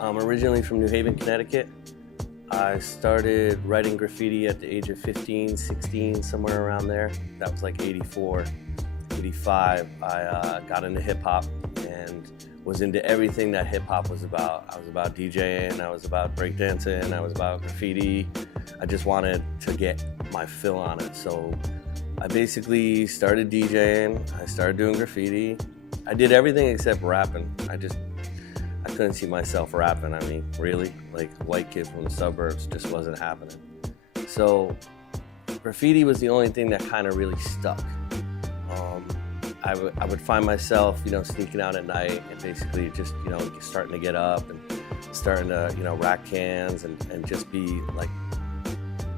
I'm originally from New Haven, Connecticut. I started writing graffiti at the age of 15, 16, somewhere around there. That was like 84, 85. I got into hip hop and was into everything that hip hop was about. I was about DJing, I was about breakdancing, I was about graffiti. I just wanted to get my fill on it. So I basically started DJing, I started doing graffiti. I did everything except rapping. I couldn't see myself rapping. I mean, really? Like, white kid from the suburbs, just wasn't happening. So graffiti was the only thing that kind of really stuck. I would find myself, sneaking out at night and basically just, starting to get up and starting to, rack cans and just be like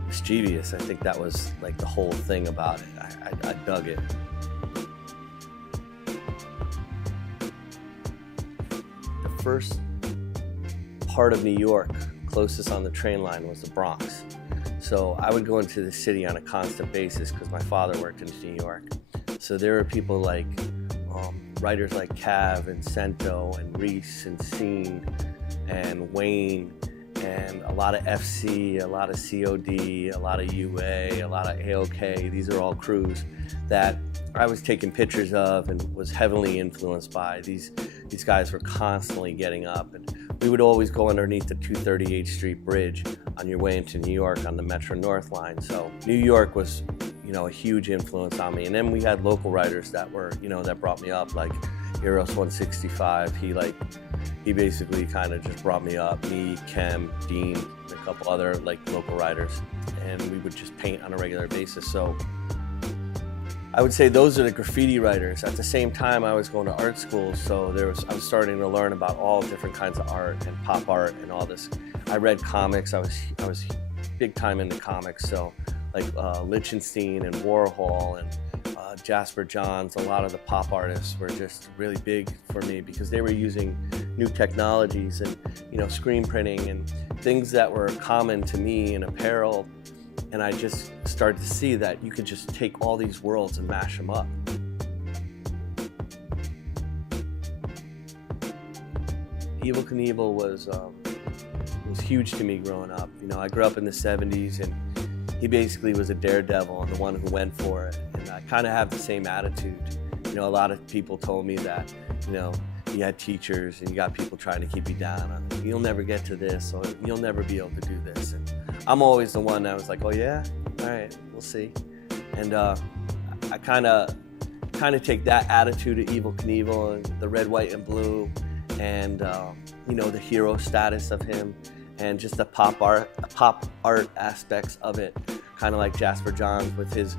mischievous. I think that was like the whole thing about it. I dug it. The first part of New York, closest on the train line, was the Bronx. So I would go into the city on a constant basis because my father worked in New York. So there were people like writers like Cav and Cento and Reese and Scene and Wayne and a lot of FC, a lot of COD, a lot of UA, a lot of AOK. These are all crews that I was taking pictures of and was heavily influenced by. These guys were constantly getting up, and we would always go underneath the 238th Street Bridge on your way into New York on the Metro North line. So New York was, a huge influence on me. And then we had local writers that were, that brought me up, like Eros 165. He basically kind of just brought me up, me, Kem, Dean, and a couple other like local writers, and we would just paint on a regular basis. So I would say those are the graffiti writers. At the same time, I was going to art school, so I was starting to learn about all different kinds of art and pop art and all this. I read comics. I was big time into comics, so like Lichtenstein and Warhol and Jasper Johns. A lot of the pop artists were just really big for me because they were using new technologies and screen printing and things that were common to me in apparel. And I just started to see that you could just take all these worlds and mash them up. Evel Knievel was huge to me growing up. I grew up in the 70s, and he basically was a daredevil and the one who went for it. And I kind of have the same attitude. A lot of people told me that, you had teachers and you got people trying to keep you down. You'll never get to this, or you'll never be able to do this. And I'm always the one that was like, oh yeah, all right, we'll see. And I kind of take that attitude of Evel Knievel and the red, white, and blue, and the hero status of him, and just the pop art aspects of it, kind of like Jasper Johns with his,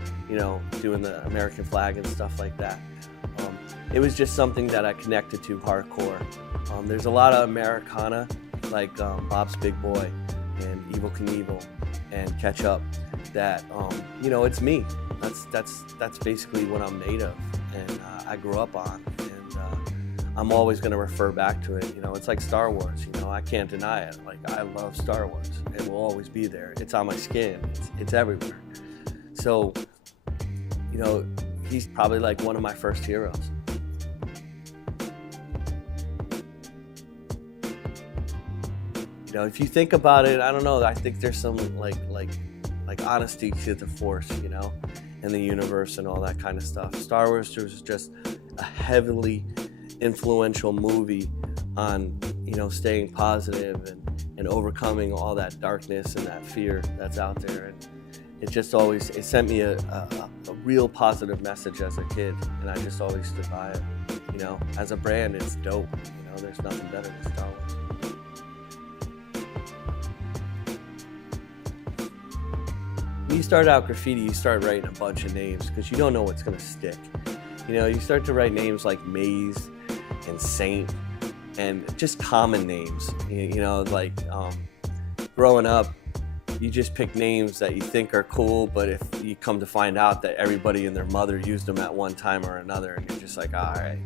doing the American flag and stuff like that. It was just something that I connected to hardcore. There's a lot of Americana, like Bob's Big Boy and Evel Knievel and Catch Up, that it's me. That's basically what I'm made of, and I grew up on, and I'm always going to refer back to it. It's like Star Wars. I can't deny it. Like, I love Star Wars. It will always be there. It's on my skin. It's everywhere. So he's probably like one of my first heroes. If you think about it, I don't know, I think there's some like honesty to the Force, and the universe and all that kind of stuff. Star Wars was just a heavily influential movie on, staying positive and overcoming all that darkness and that fear that's out there. And it sent me a real positive message as a kid, and I just always stood by it. As a brand, it's dope. There's nothing better than Star Wars. When you start out graffiti, you start writing a bunch of names because you don't know what's going to stick. You start to write names like Maze and Saint and just common names. Growing up, you just pick names that you think are cool, but if you come to find out that everybody and their mother used them at one time or another, and you're just like, all right.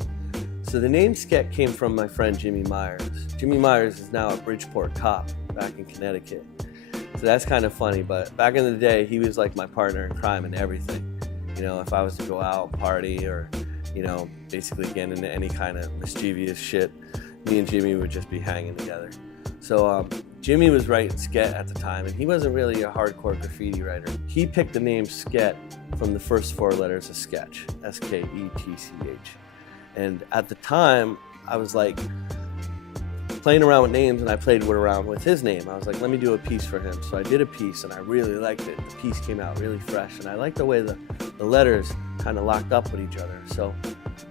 So the name Sket came from my friend Jimmy Myers. Jimmy Myers is now a Bridgeport cop back in Connecticut. So that's kind of funny, but back in the day, he was like my partner in crime and everything. If I was to go out, party, or, basically get into any kind of mischievous shit, me and Jimmy would just be hanging together. So Jimmy was writing Sket at the time, and he wasn't really a hardcore graffiti writer. He picked the name Sket from the first 4 letters of sketch, S-K-E-T-C-H. And at the time, I was like playing around with names, and I played around with his name. I was like, let me do a piece for him. So I did a piece, and I really liked it. The piece came out really fresh, and I liked the way the letters kind of locked up with each other. So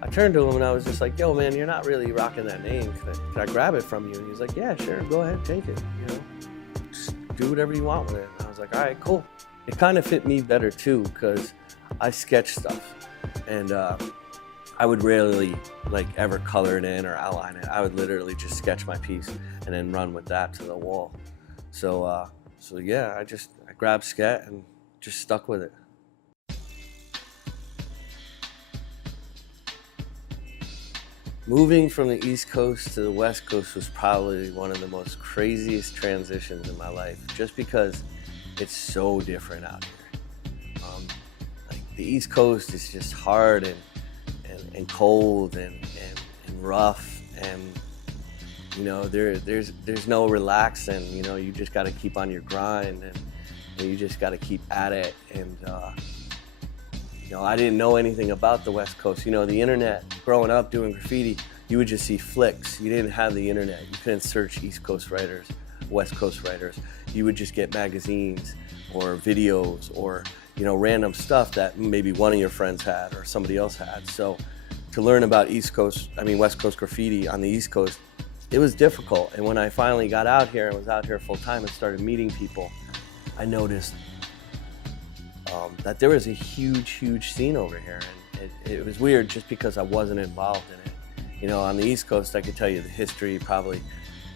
I turned to him and I was just like, yo man, you're not really rocking that name. Can I grab it from you? And he's like, yeah, sure, go ahead, take it. You know, just do whatever you want with it. And I was like, all right, cool. It kind of fit me better too, because I sketch stuff, and I would rarely like ever color it in or outline it. I would literally just sketch my piece and then run with that to the wall. So yeah, I grabbed Sket and just stuck with it. Moving from the East Coast to the West Coast was probably one of the most craziest transitions in my life, just because it's so different out here. Like the East Coast is just hard and cold and rough, and you know there's no relaxing. You know, you just got to keep on your grind, and you just got to keep at it. And you know, I didn't know anything about the West Coast. You know, the internet, growing up doing graffiti, you would just see flicks. You didn't have the internet. You couldn't search East Coast writers, West Coast writers. You would just get magazines or videos or, you know, random stuff that maybe one of your friends had or somebody else had. So to learn about West Coast graffiti on the East Coast, it was difficult. And when I finally got out here and was out here full time and started meeting people, I noticed that there was a huge scene over here, and it was weird just because I wasn't involved in it. You know, on the East Coast, I could tell you the history probably,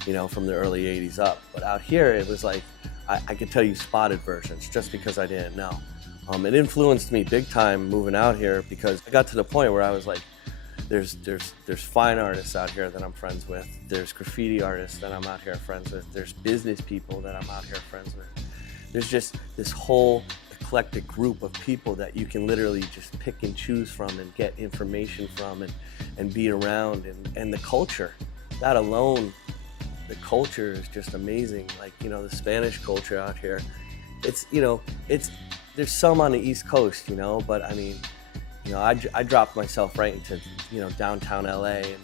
you know, from the early 80s up, but out here it was like, I could tell you spotted versions just because I didn't know. It influenced me big time moving out here, because I got to the point where I was like, there's fine artists out here that I'm friends with, there's graffiti artists that I'm out here friends with, there's business people that I'm out here friends with. There's just this whole eclectic group of people that you can literally just pick and choose from and get information from and be around, and the culture, that alone, the culture is just amazing. Like, you know, the Spanish culture out here, it's, you know, there's some on the East Coast, you know, but I mean, you know, I dropped myself right into, you know, downtown LA, and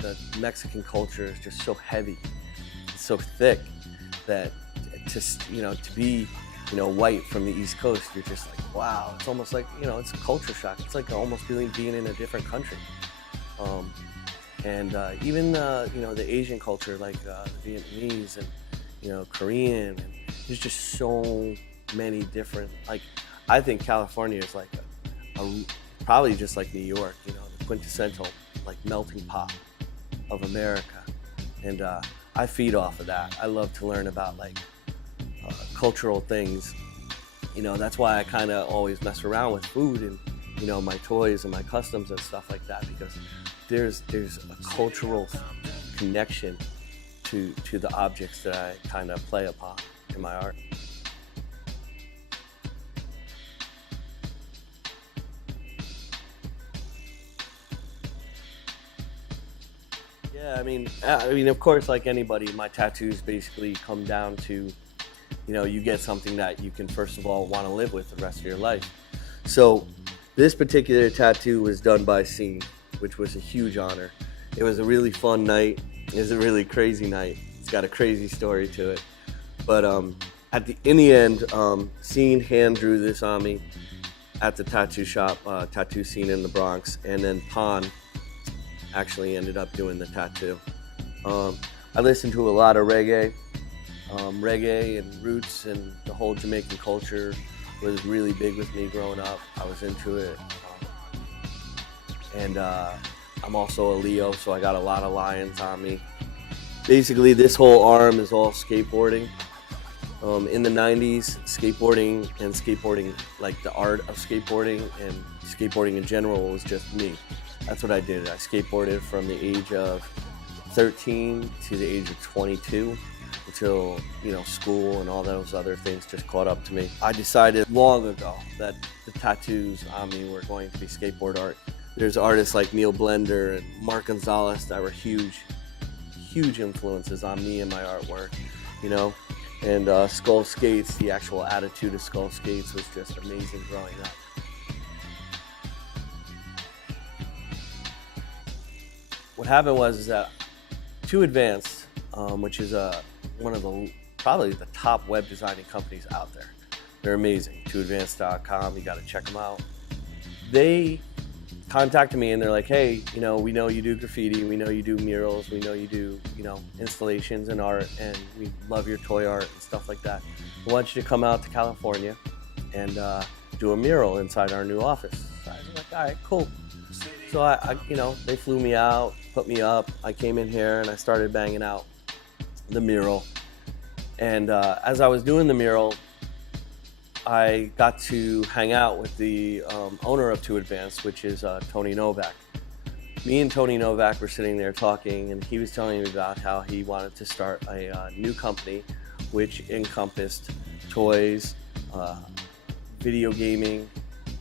the Mexican culture is just so heavy, it's so thick that to be, you know, white from the East Coast, you're just like, wow, it's almost like, you know, it's a culture shock. It's like almost being in a different country. Even, you know, the Asian culture, like the Vietnamese and, you know, Korean, and there's just so many different, like, I think California is like probably just like New York, you know, the quintessential, like, melting pot of America. And I feed off of that. I love to learn about, like, cultural things. You know, that's why I kind of always mess around with food and, you know, my toys and my customs and stuff like that, because there's a cultural connection to the objects that I kind of play upon in my art. Yeah, I mean, of course, like anybody, my tattoos basically come down to, you know, you get something that you can, first of all, want to live with the rest of your life. So this particular tattoo was done by Scene, which was a huge honor. It was a really fun night. It was a really crazy night. It's got a crazy story to it. But in the end, Scene hand drew this on me at the tattoo shop, Tattoo Scene in the Bronx, and then Pon actually ended up doing the tattoo. I listened to a lot of reggae. Reggae and roots and the whole Jamaican culture was really big with me growing up. I was into it. And I'm also a Leo, so I got a lot of lions on me. Basically, this whole arm is all skateboarding. In the 90s, skateboarding, like the art of skateboarding and skateboarding in general, was just me. That's what I did. I skateboarded from the age of 13 to the age of 22. Until, you know, school and all those other things just caught up to me. I decided long ago that the tattoos on me were going to be skateboard art. There's artists like Neil Blender and Mark Gonzalez that were huge huge influences on me and my artwork, you know. And Skull Skates, the actual attitude of Skull Skates was just amazing growing up. What happened was that Too Advanced, which is one of the probably the top web designing companies out there. They're amazing. TooAdvanced.com, you got to check them out. They contacted me and they're like, hey, you know, we know you do graffiti, we know you do murals, we know you do, you know, installations and art, and we love your toy art and stuff like that. We want you to come out to California and do a mural inside our new office. So I was like, all right, cool. So I you know, they flew me out, put me up. I came in here and I started banging out the mural. And as I was doing the mural, I got to hang out with the owner of Too Advanced, which is Tony Novak. Me and Tony Novak were sitting there talking, and he was telling me about how he wanted to start a new company which encompassed toys, video gaming,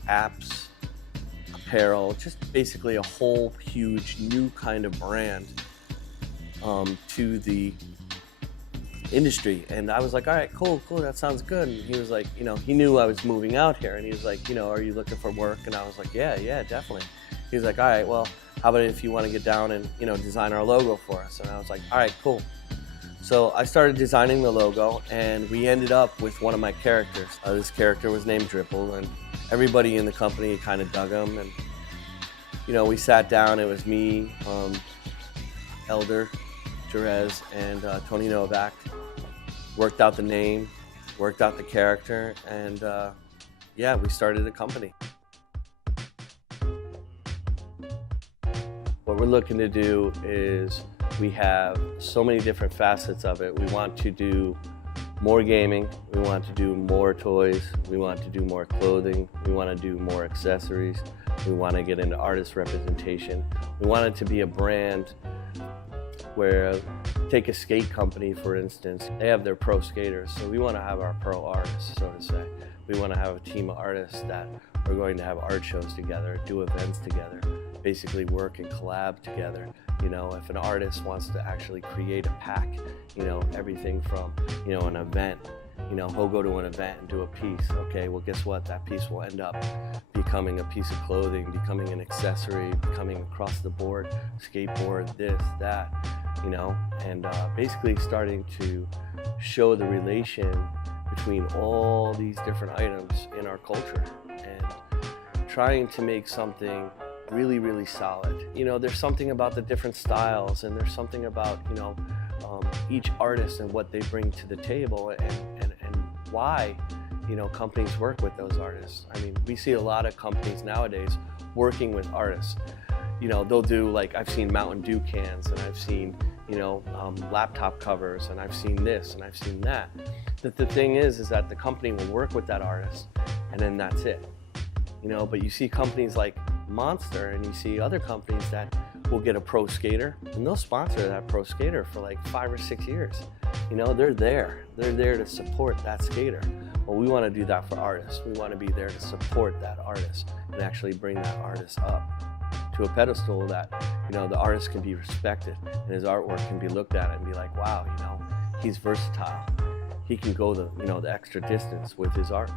apps, apparel, just basically a whole huge new kind of brand to the industry. And I was like, all right, cool, that sounds good. And he was like, you know, he knew I was moving out here, and he was like, you know, are you looking for work? And I was like, yeah, definitely. He was like, all right, well, how about if you want to get down and, you know, design our logo for us? And I was like, all right, cool. So I started designing the logo, and we ended up with one of my characters. This character was named Dripple, and everybody in the company kind of dug him. And, you know, we sat down. It was me, Elder Jerez, and Tony Novak. Worked out the name, worked out the character, and yeah, we started the company. What we're looking to do is, we have so many different facets of it. We want to do more gaming, we want to do more toys, we want to do more clothing, we want to do more accessories, we want to get into artist representation. We want it to be a brand where, take a skate company for instance, they have their pro skaters, so we want to have our pro artists, so to say. We want to have a team of artists that are going to have art shows together, do events together, basically work and collab together. You know, if an artist wants to actually create a pack, you know, everything from, you know, an event, you know, he'll go to an event and do a piece. Okay, well, guess what? That piece will end up becoming a piece of clothing, becoming an accessory, becoming across the board, skateboard, this, that, you know, and basically starting to show the relation between all these different items in our culture and trying to make something really, really solid. You know, there's something about the different styles, and there's something about, you know, each artist and what they bring to the table, and why, you know, companies work with those artists. I mean, we see a lot of companies nowadays working with artists. You know, they'll do, like, I've seen Mountain Dew cans, and I've seen, you know, laptop covers, and I've seen this, and I've seen that. The thing is that the company will work with that artist, and then that's it. You know, but you see companies like Monster, and you see other companies that will get a pro skater, and they'll sponsor that pro skater for like 5 or 6 years. You know, they're there to support that skater. Well, we want to do that for artists. We want to be there to support that artist and actually bring that artist up to a pedestal that, you know, the artist can be respected and his artwork can be looked at and be like, wow, you know, he's versatile. He can go the extra distance with his art.